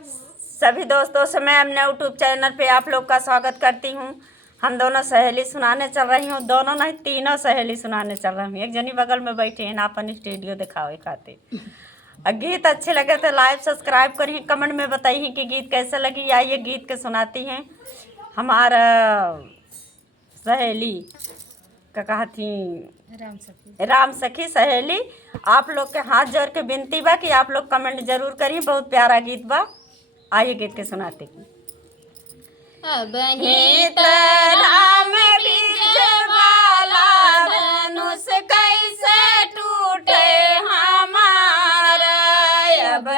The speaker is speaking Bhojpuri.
सभी दोस्तों से मैं अपने यूट्यूब चैनल पे आप लोग का स्वागत करती हूँ। हम दोनों सहेली सुनाने चल रही हूँ, दोनों नहीं तीनों सहेली सुनाने चल रही हूँ। एक जनी बगल में बैठी है ना अपन स्टूडियो दिखावे खातिर। गीत अच्छे लगे तो लाइक सब्सक्राइब करिए, कमेंट में बताइए कि गीत कैसे लगी। आइए गीत के सुनाती हैं। हमारा सहेली का कहा थी राम सखी सहेली। आप लोग के हाथ जोड़ के विनती बा कि आप लोग कमेंट जरूर करिए। बहुत प्यारा गीत बा। आइए गीत के सुनाते हैं। अब राम बीजवाला धनुष कैसे टूटे हमारा, अब